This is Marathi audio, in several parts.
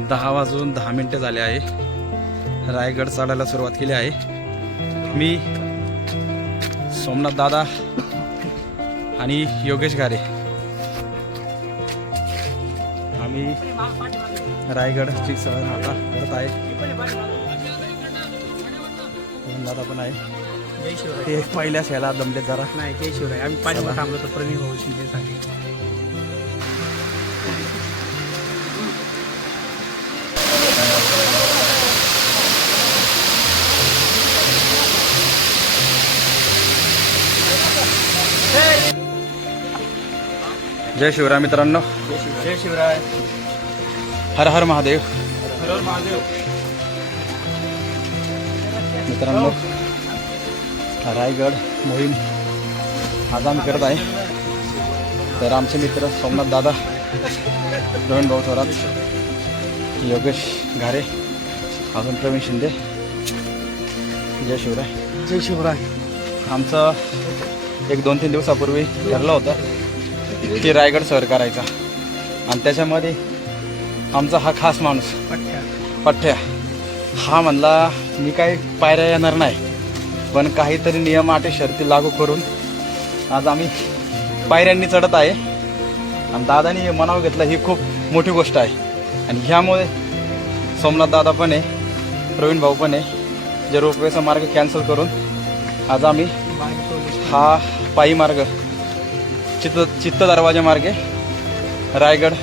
10:10 झाले आहे. रायगड चढायला सुरुवात केली आहे. मी सोमनाथ दादा आणि योगेश घारे आम्ही रायगडची सहल आता करत आहे. दादा पण आहे. ते पहिल्याच ह्याला दमले जरा नाही. जय शिवराय. आम्ही पाठीवर थांबलो तर प्रवीण भाऊ शिंदे सांगे. जय शिवराय मित्रांनो. जय शिवराय. हर हर महादेव. हर महादेव. मित्रांनो रायगड मोहीम आज आम्ही करत आहे. तर आमचे मित्र सोमनाथ दादा, प्रवीण भाऊ थोरात, योगेश घारे, अजून प्रवीण शिंदे. जय शिवराय. जय शिवराय. आमचं एक 2-3 दिवसापूर्वी ठरलं होतं की रायगड सर करायचा, आणि त्याच्यामध्ये आमचा हा खास माणूस पठ्ठ्या हा म्हणला मी काही पायऱ्या येणार नाही, पण काहीतरी नियम अटी शर्ती लागू करून आज आम्ही पायऱ्यांनी चढत आहे. आणि दादानी हे मनावर घेतलं ही खूप मोठी गोष्ट आहे. आणि ह्यामुळे सोमनाथ दादा पण आहे, प्रवीण भाऊ पण आहे, जे रोपवेचा मार्ग कॅन्सल करून आज आम्ही हा पायी मार्ग चित्त दरवाजा मार्गे रायगड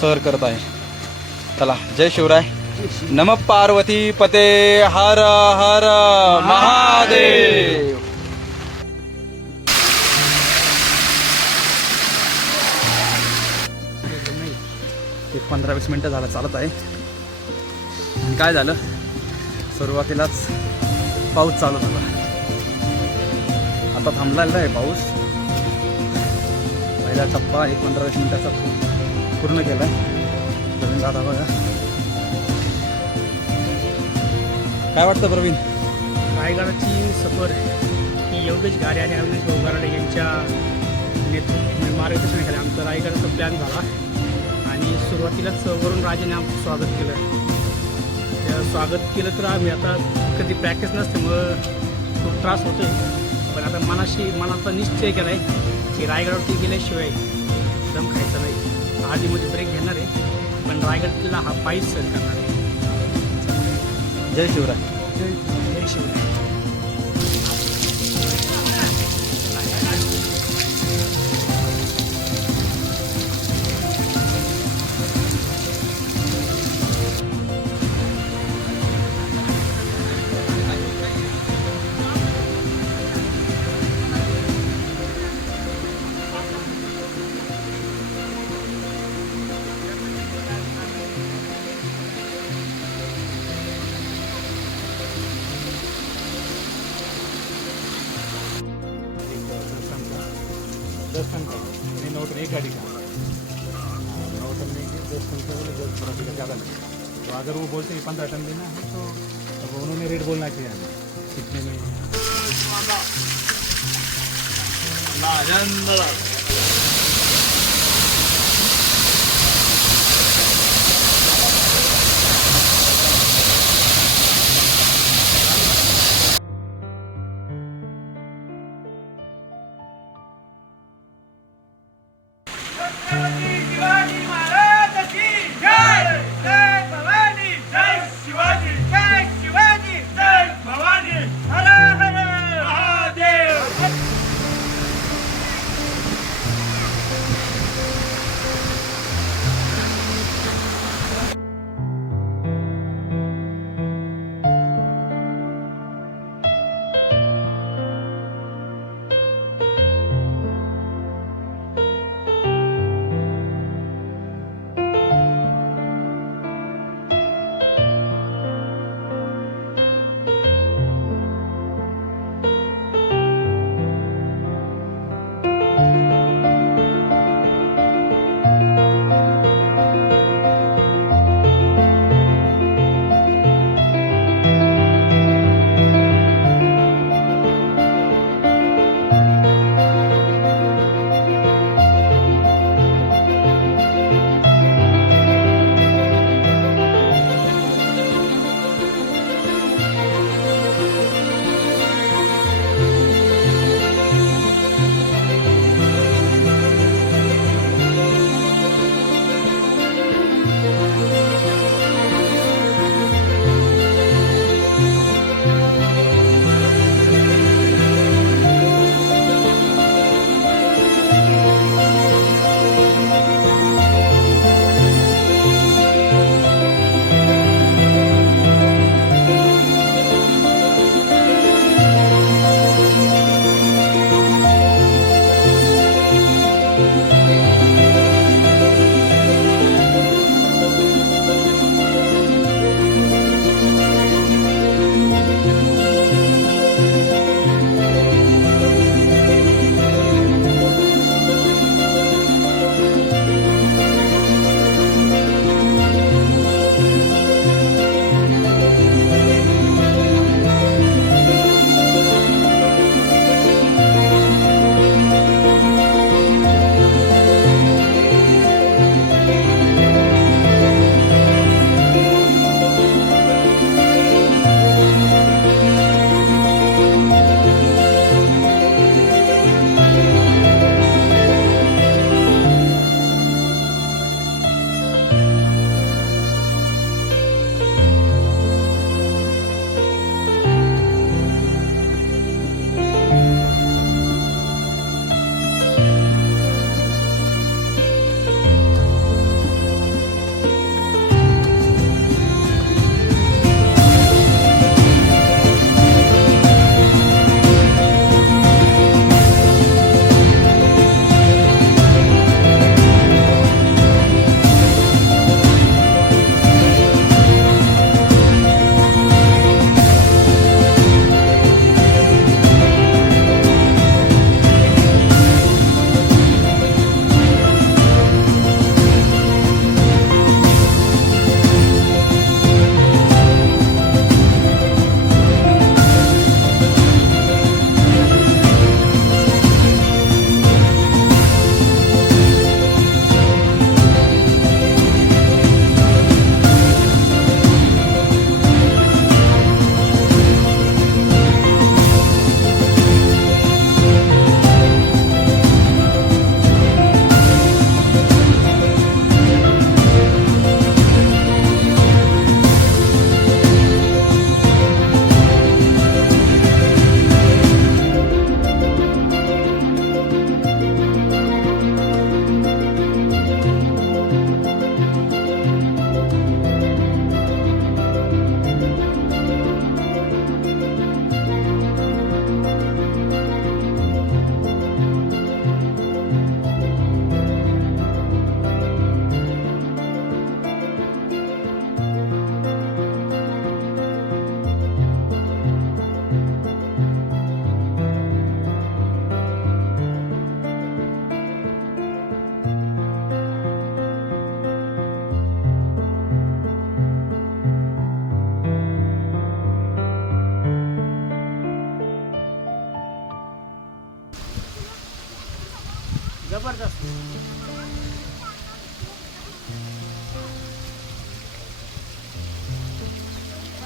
सहर करत आहे. चला, जय शिवराय. नमः पार्वती पते हर हर महादेव. एक 15-20 मिनिटं झालं चालत आहे. आणि काय झालं, सुरुवातीलाच पाऊस चालू झाला. आता थांबलेला आहे पाऊस. पहिला टप्पा 15-20 मिनिटाचा पूर्ण केला. प्रवीण दादा बघा काय वाटतं प्रवीण? रायगडाची सफर ही योगेश घारे आणि अविनाश भाऊ गराडे यांच्या मार्गदर्शनाखाली आमचा रायगडाचा प्लॅन झाला. आणि सुरुवातीलाच वरून राजाने आमचं स्वागत केलं. स्वागत केलं तर आम्ही आता कधी प्रॅक्टिस नसल्यामुळं खूप त्रास होतो आहे. पण आता मनाचा निश्चय केला आहे की रायगडावरती गेल्याशिवाय दम खायचा नाही. आधीमध्ये ब्रेक घेणार आहे, पण रायगडला हा पायीच सर करणार आहे. जय शिवराय. जय शिवराय. दर्शन करो नौटन एक गाड़ी का नौटन में 10 टन से 10 टन ज़्यादा लगेगा. तो अगर वो बोलते हैं 15 टन देना है तो अब उन्होंने रेट बोलना चाहिए कितने में.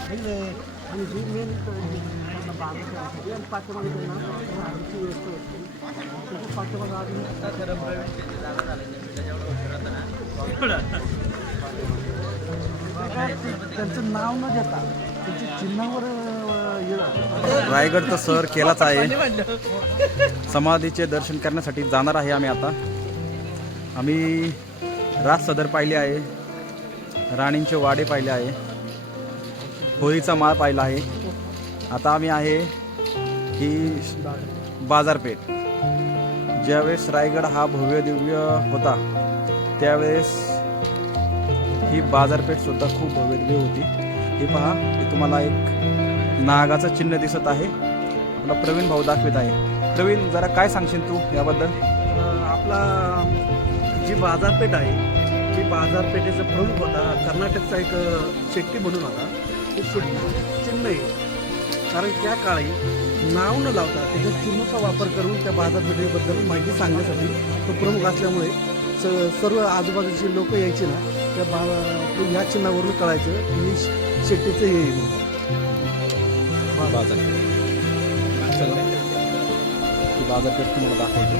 आणि जी मेन पाठीमागे आधीची व्यवस्था होती त्याच्या पाठीमागे अजून त्यांचं नाव न घेता त्यांच्या चिन्हावर रायगड तर सर केलाच आहे. समाधीचे दर्शन करण्यासाठी जाणार आहे आम्ही आता. आम्ही राज सदर पाहिले आहे, राणींचे वाडे पाहिले आहे, होळीचा माळ पाहिला आहे. आता आम्ही आहे ही बाजारपेठ. ज्यावेळेस रायगड हा भव्य दिव्य होता त्यावेळेस ही बाजारपेठ सुद्धा खूप भव्य दिव्य होती. हे पहा, हे तुम्हाला एक नागाचं चिन्ह दिसत आहे. आपला प्रवीण भाऊ दाखवित आहे. प्रवीण, जरा काय सांगशील तू याबद्दल? आपला जी बाजारपेठ आहे ती बाजारपेठेचा प्रमुख होता कर्नाटकचा एक शेट्टी म्हणून होता. ते शेट्टी चिन्ह आहे, कारण त्या काळी नाव न लावता त्याच्या चिन्हाचा वापर करून त्या बाजारपेठेबद्दल माहिती सांगण्यासाठी तो प्रमुख असल्यामुळे सर्व आजूबाजूचे लोक यायचे ना त्या ह्या चिन्हावरून कळायचं की शेट्टीचं हे बाजारपेठ. चला, ही बाजारपेठ तुम्हाला दाखवतो.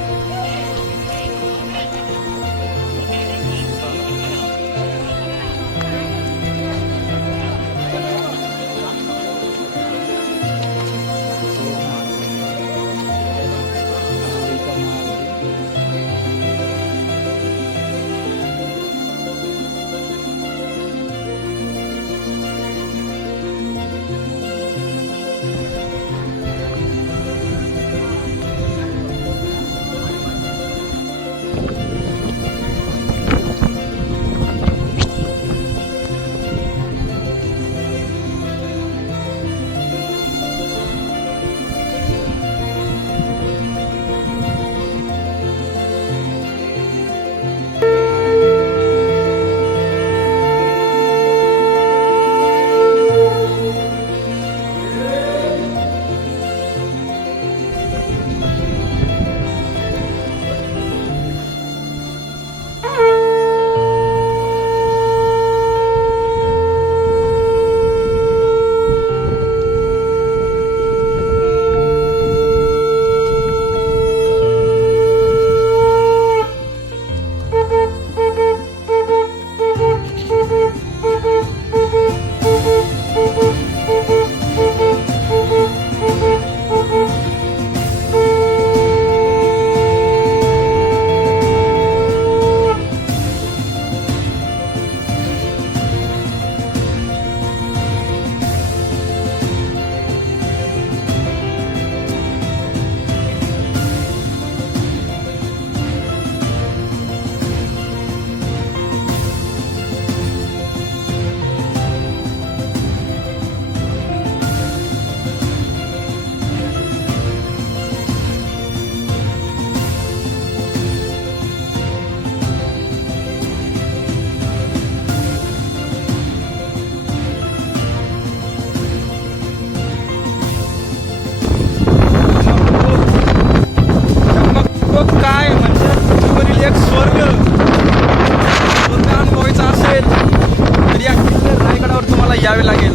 यावे लागेल.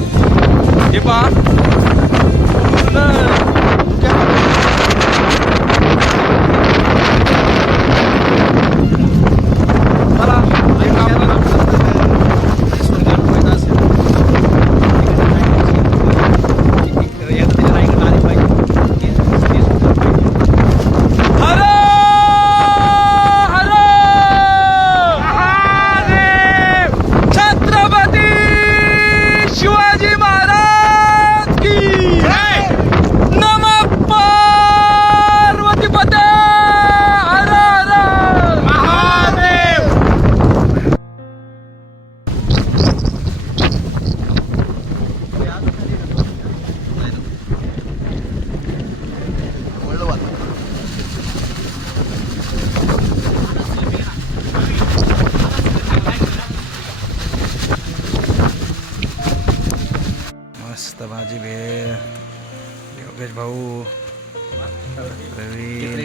हे पहा, मस्त भाजी भेळ. योगेश भाऊ, प्रवीण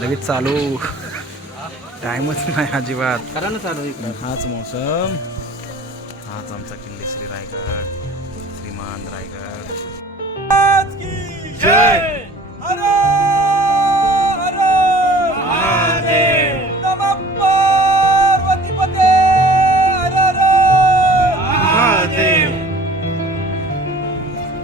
लगेच चालू. टाइमच नाही अजिबात. हाच मौसम, हाच आमचा किल्ले श्री रायगड. शक्तिमान रायगड. जय